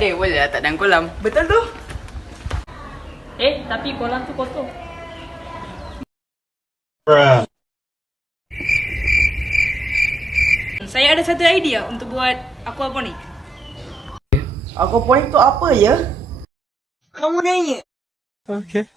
ada, boleh letak dalam kolam. Betul tu? Tapi kolam tu kotor. Saya ada satu idea untuk buat aquaponik. Aquaponik tu apa ya? Kamu nanya. Okay.